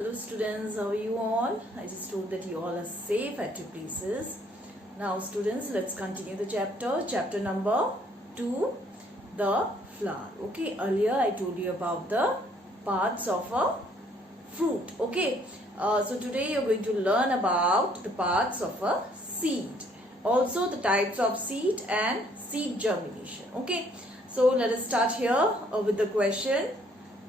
Hello students, how are you all? I just hope that you all are safe at your places. Now students, let's continue the chapter number 2, the flower. Okay, earlier I told you about the parts of a fruit. Okay, so today you're going to learn about the parts of a seed. Also the types of seed and seed germination. Okay, so let us start here with the question.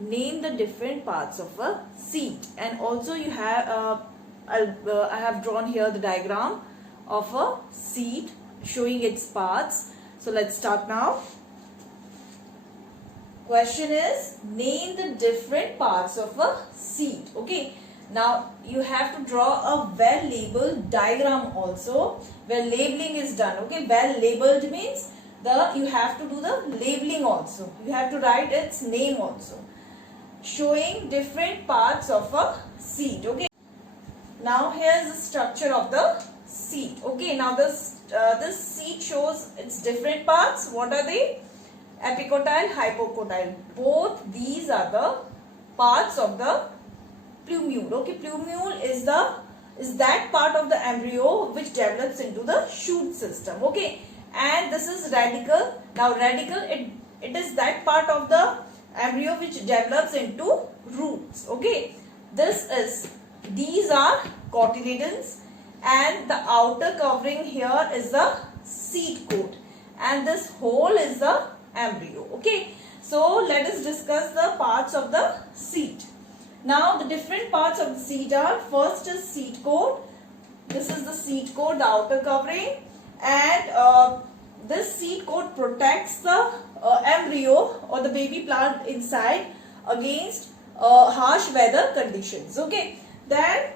Name the different parts of a seed, and also you have I have drawn here the diagram of a seed showing its parts. So let's start now. Question is, name the different parts of a seed. Okay, now you have to draw a well labeled diagram also where labeling is done. Okay, well labeled means you have to do the labeling also. You have to write its name also, showing different parts of a seed. Okay, now here's the structure of the seed. Okay, now this seed shows its different parts. What are they? Epicotyle, hypocotyle. Both these are the parts of the plumule. Okay, plumule is that part of the embryo which develops into the shoot system. Okay, and this is radicle. Now radicle, it is that part of the embryo which develops into roots. Okay, these are cotyledons, and the outer covering here is the seed coat, and this whole is the embryo. Okay, so let us discuss the parts of the seed. Now the different parts of the seed are, first is seed coat. This is the seed coat, the outer covering, and this seed coat protects the embryo or the baby plant inside against harsh weather conditions. Okay, then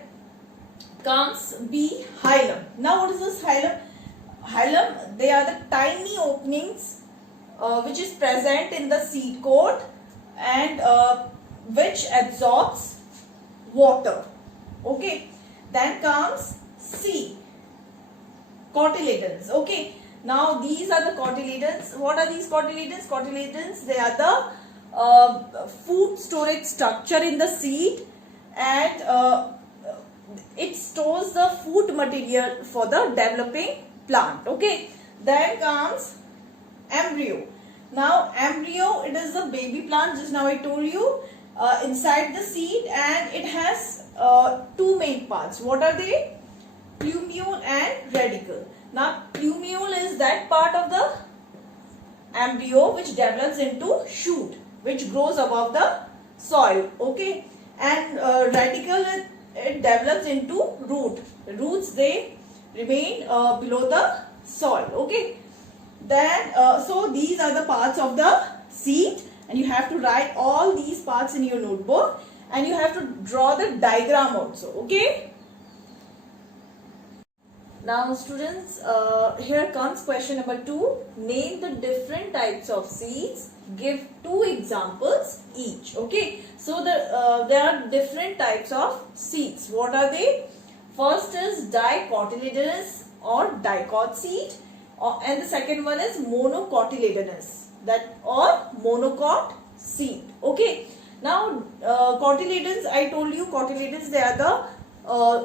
comes B, hilum. Now what is this hilum? Hilum, they are the tiny openings which is present in the seed coat and which absorbs water. Okay, then comes C, cotyledons. Okay, now these are the cotyledons. What are these cotyledons? Cotyledons, they are the food storage structure in the seed, and it stores the food material for the developing plant. Okay, then comes embryo. Now embryo, it is the baby plant, just now I told you, inside the seed, and it has two main parts. What are they? Plumule and radicle. Now plumule is that part of the embryo which develops into shoot, which grows above the soil. Okay, and radicle, it develops into root. Roots, they remain below the soil. Okay, then so these are the parts of the seed, and you have to write all these parts in your notebook, and you have to draw the diagram also. Okay, now students, here comes question number 2. Name the different types of seeds. Give 2 examples each. Okay, so there are different types of seeds. What are they? First is dicotyledonous or dicot seed, and the second one is monocotyledonous, that or monocot seed. Okay, now cotyledons, I told you cotyledons, they are the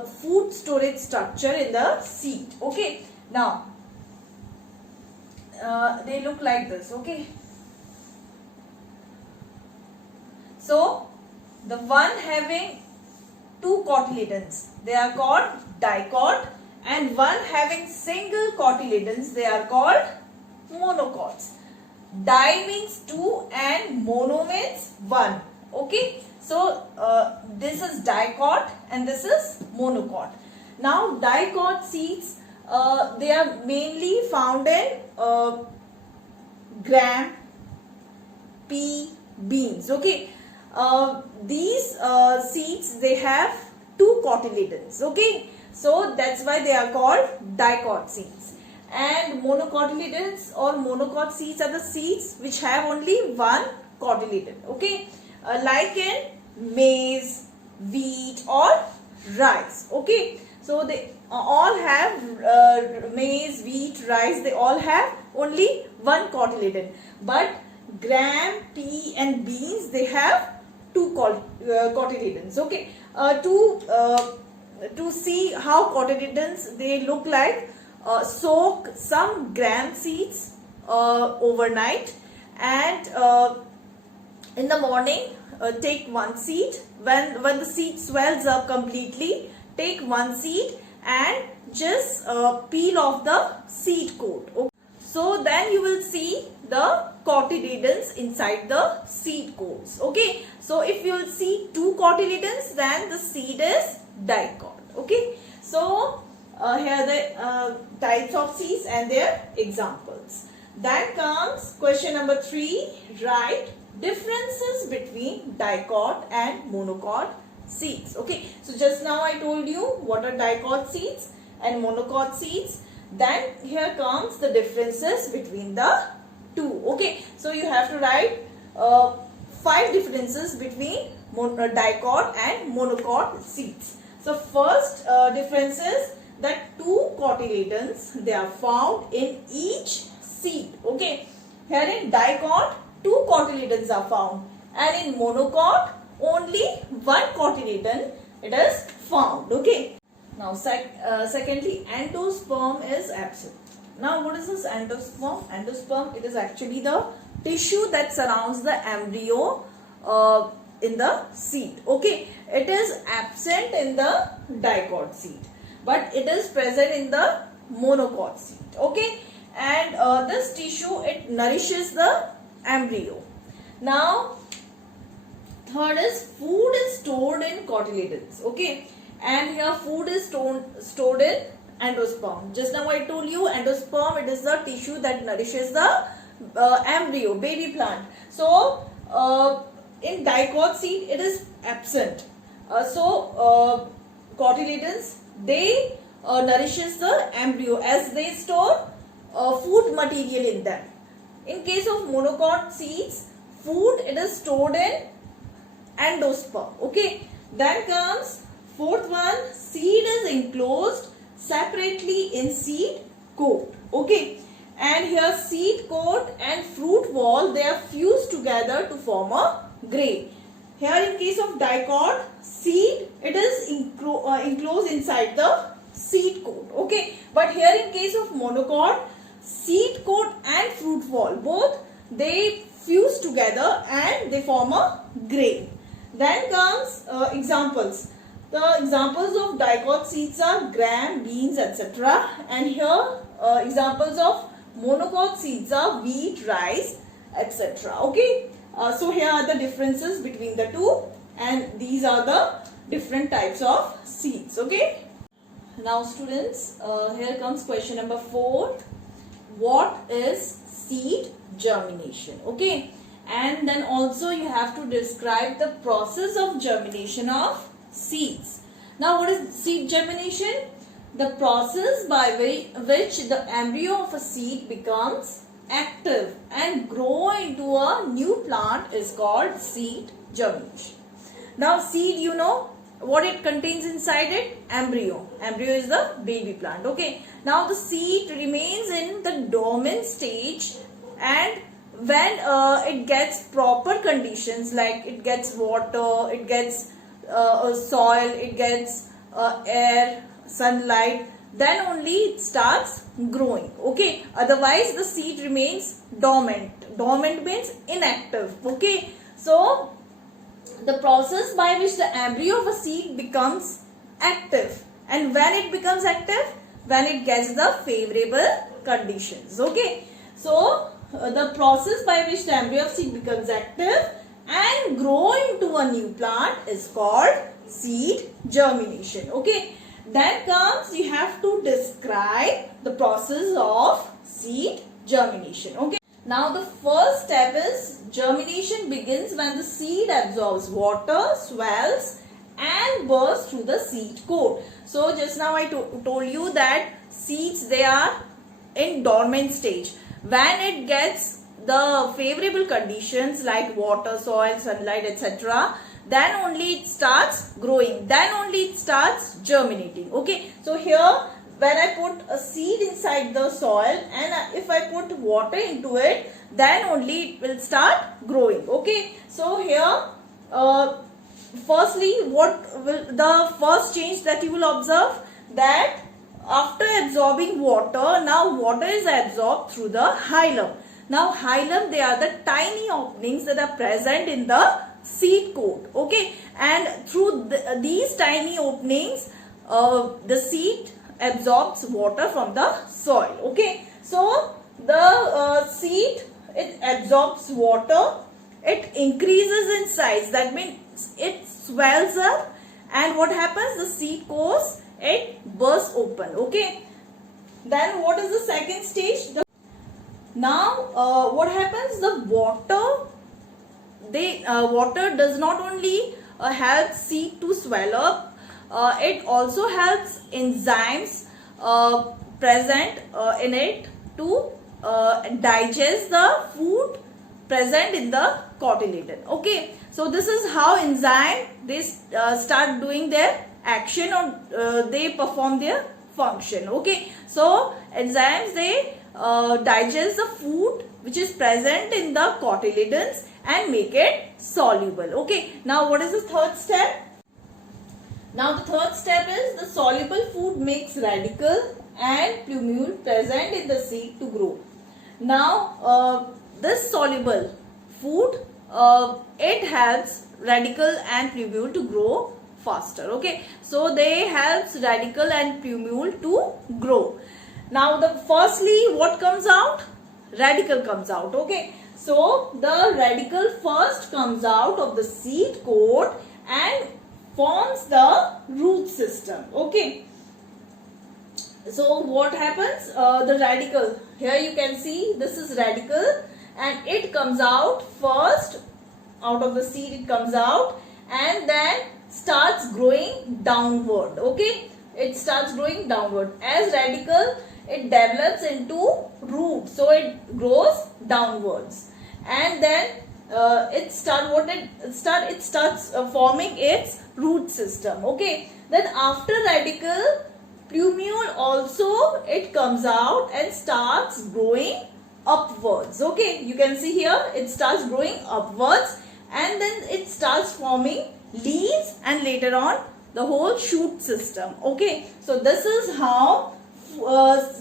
food storage structure in the seed. Okay, now they look like this. Okay, so the one having 2 cotyledons, they are called dicot, and one having single cotyledons, they are called monocots. Di means 2 and mono means 1. Okay, so this is dicot and this is monocot. Now dicot seeds, they are mainly found in gram, pea, beans. Okay, these seeds, they have 2 cotyledons. Okay, so that's why they are called dicot seeds. And monocotyledons or monocot seeds are the seeds which have only 1 cotyledon. Okay, like in maize, wheat or rice. Okay, so they all have maize, wheat, rice, they all have only 1 cotyledon, but gram, pea and beans, they have two cotyledons. Okay, to see how cotyledons they look like, soak some gram seeds overnight, and in the morning take one seed. When the seed swells up completely, take one seed and just peel off the seed coat. Okay. So then you will see the cotyledons inside the seed coats. Okay. So if you will see two cotyledons, then the seed is dicot. Okay. So here are the types of seeds and their examples. Then comes question number 3. Write differences between dicot and monocot seeds. Okay. So just now I told you what are dicot seeds and monocot seeds. Then here comes the differences between the two. Okay. So you have to write 5 differences between dicot and monocot seeds. So first difference is that two cotyledons, they are found in each seed. Okay. Here in dicot, 2 cotyledons are found, and in monocot only 1 cotyledon it is found. Okay. Now secondly, endosperm is absent. Now what is this endosperm? Endosperm, it is actually the tissue that surrounds the embryo in the seed. Okay. It is absent in the dicot seed, but it is present in the monocot seed. Okay. And this tissue, it nourishes the embryo. Now third is food is stored in cotyledons. Okay. And here food is stored in endosperm. Just now I told you endosperm, it is the tissue that nourishes the embryo, baby plant. So in dicot seed it is absent. Cotyledons, they nourishes the embryo as they store food material in them. In case of monocot seeds, food it is stored in endosperm. Okay. Then comes fourth one, seed is enclosed separately in seed coat. Okay. And here seed coat and fruit wall, they are fused together to form a grain. Here in case of dicot, seed it is enclosed inside the seed coat. Okay. But here in case of monocot, seed coat and fruit wall, both they fuse together and they form a grain. Then comes examples. The examples of dicot seeds are gram, beans, etc. And here examples of monocot seeds are wheat, rice, etc. Okay. So here are the differences between the two, and these are the different types of seeds. Okay. Now students, here comes question number 4. What is seed germination? Okay. And then also you have to describe the process of germination of seeds. Now what is seed germination? The process by which the embryo of a seed becomes active and grow into a new plant is called seed germination. Now seed, you know what it contains inside it? Embryo. Embryo is the baby plant. Okay. Now the seed remains in the dormant stage, and when it gets proper conditions, like it gets water, it gets soil, it gets air, sunlight, then only it starts growing. Okay. Otherwise the seed remains dormant. Dormant means inactive. Okay. So the process by which the embryo of a seed becomes active, and when it becomes active, when it gets the favorable conditions. Okay. So the process by which the embryo of seed becomes active and grow into a new plant is called seed germination. Okay. Then comes, you have to describe the process of seed germination. Okay. Now the first step is germination begins when the seed absorbs water, swells and bursts through the seed coat. So just now I told you that seeds, they are in dormant stage. When it gets the favorable conditions like water, soil, sunlight, etc., then only it starts growing. Then only it starts germinating. Okay. So here when I put a seed inside the soil and if I put water into it, then only it will start growing. Okay. So here firstly, what will the first change that you will observe? That after absorbing water, now water is absorbed through the hilum. Now hilum, they are the tiny openings that are present in the seed coat. Okay, and through these tiny openings, the seed absorbs water from the soil. Okay, so the seed, it absorbs water, it increases in size, that means it swells up, and what happens, the seed course, it bursts open. Okay, then what is the second stage? Now what happens, the water, water does not only help seed to swell up, it also helps enzymes present in it to digest the food present in the cotyledon. Okay, so this is how enzyme, they start doing their action, or they perform their function. Okay, so enzymes, they digest the food which is present in the cotyledons and make it soluble. Okay, now what is the third step? Now the third step is, the soluble food makes radicle and plumule present in the seed to grow. Now this soluble food, it helps radicle and plumule to grow faster. Okay, so they helps radicle and plumule to grow. Now firstly, what comes out? Radicle comes out. Okay, so the radicle first comes out of the seed coat and forms the root system. Okay, so what happens, the radicle, here you can see this is radicle, and it comes out first, out of the seed it comes out, and then starts growing downward. Okay, it starts growing downward. As radicle, it develops into root, so it grows downwards, and then it starts forming its root system. Okay, then after radicle, plumule also, it comes out and starts growing upwards. Okay, you can see here it starts growing upwards, and then it starts forming leaves, and later on the whole shoot system. Okay, so this is how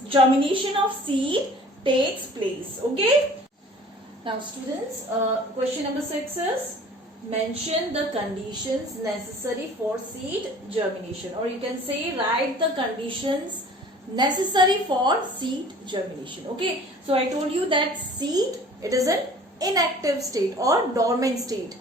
germination of seed takes place. Okay, now students, question number 6 is, mention the conditions necessary for seed germination, or you can say write the conditions necessary for seed germination. Okay, so I told you that seed, it is an inactive state or dormant state.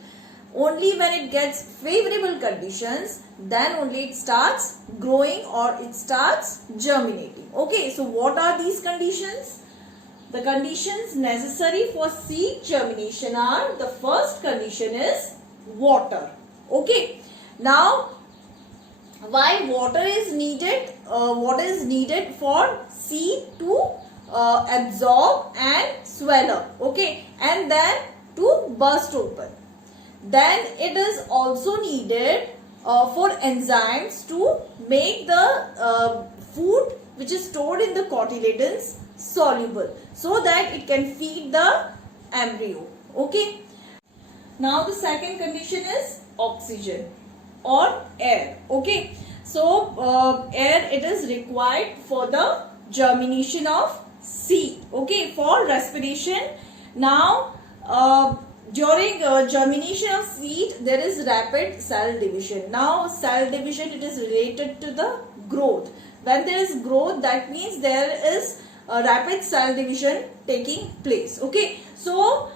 Only when it gets favorable conditions, then only it starts growing or it starts germinating. Okay, so what are these conditions? The conditions necessary for seed germination are, the first condition is water. Okay, now why water is needed? Water is needed for seed to absorb and swell up. Okay, and then to burst open. Then it is also needed for enzymes to make the food which is stored in the cotyledons soluble, so that it can feed the embryo. Okay, now the second condition is oxygen or air. Okay, so air, it is required for the germination of seed. Okay, for respiration. Now during germination of seed, there is rapid cell division. Now cell division, it is related to the growth. When there is growth, that means there is rapid cell division taking place. Okay, so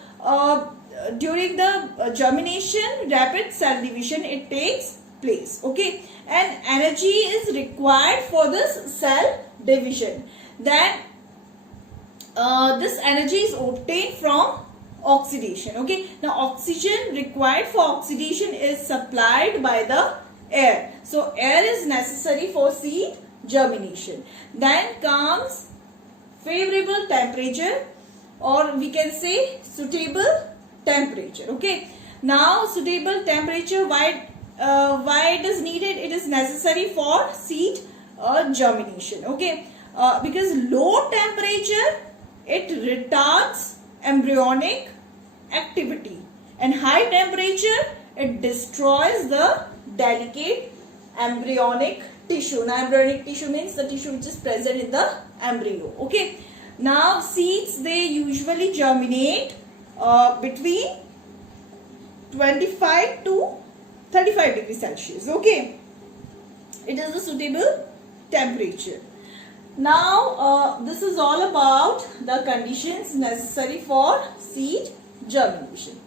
during the germination, rapid cell division, it takes place. Okay, and energy is required for this cell division. Then this energy is obtained from oxidation. Okay, now oxygen required for oxidation is supplied by the air. So air is necessary for seed germination. Then comes favorable temperature, or we can say suitable temperature. Okay, now suitable temperature, why it is needed? It is necessary for seed germination. Okay, because low temperature, it retards embryonic activity, and high temperature, it destroys the delicate embryonic tissue. Now embryonic tissue means the tissue which is present in the embryo. Okay. Now seeds, they usually germinate between 25 to 35 degrees Celsius. Okay. It is a suitable temperature. Now this is all about the conditions necessary for seed germination.